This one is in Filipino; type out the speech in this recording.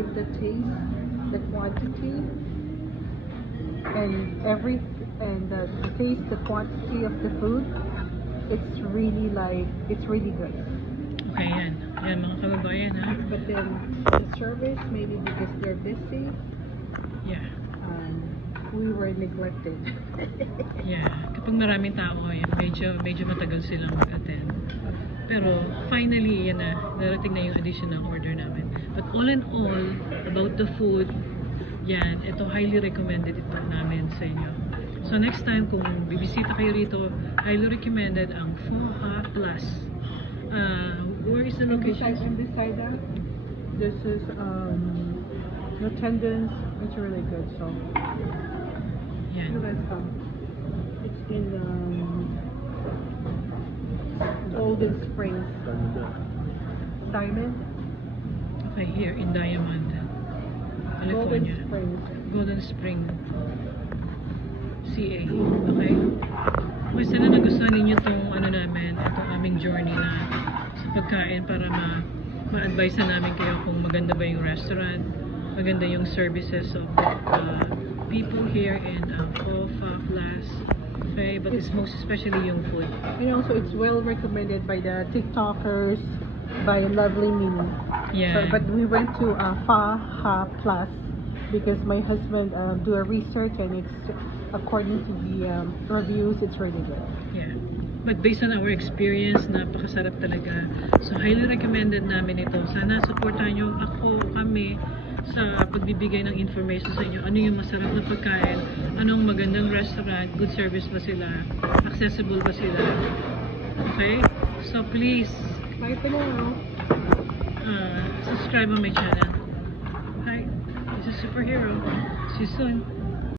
give the taste, the quantity, and the taste, the quantity of the food. It's really good. Okay, yan. Yan mga kababayan, ha? But then the service, maybe because they're busy, Yeah. we were neglected. Yeah. Kapag maraming tao, yan, medyo matagal silang mag-attend. Pero finally, yan na, darating na yung additional order namin. But all in all, about the food, yan, ito highly recommended ito namin sa inyo. So next time, kung bibisita kayo rito, highly recommended ang Pho Plus. Where is the location? And beside that, this is the tendons. It's really good. So Yan. you guys come. It's in Golden Springs, Diamond. Okay, here in Diamond, Golden California. Springs. Golden Spring, CA. Okay? Okay, sana nagustuhan ninyo itong namin, itong aming journey na sa pagkain para ma-advise na namin kayo kung maganda ba yung restaurant, maganda yung services of people here in Pho Plus. Okay, but it's most especially yung food. And also, it's well recommended by the TikTokers, by Lovely Mini. Yeah. So, but we went to Pho Plus because my husband do a research, and it's according to the reviews, it's really good. Yeah. But based on our experience, napakasarap talaga. So, highly recommended namin ito. Sana supportahan nyo kami sa pagbibigay ng information sa inyo. Ano yung masarap na pagkain? Anong magandang restaurant? Good service ba sila? Accessible ba sila? Okay? So, please, Bye for now. subscribe on my channel. Hi, this is Superhero. See you soon.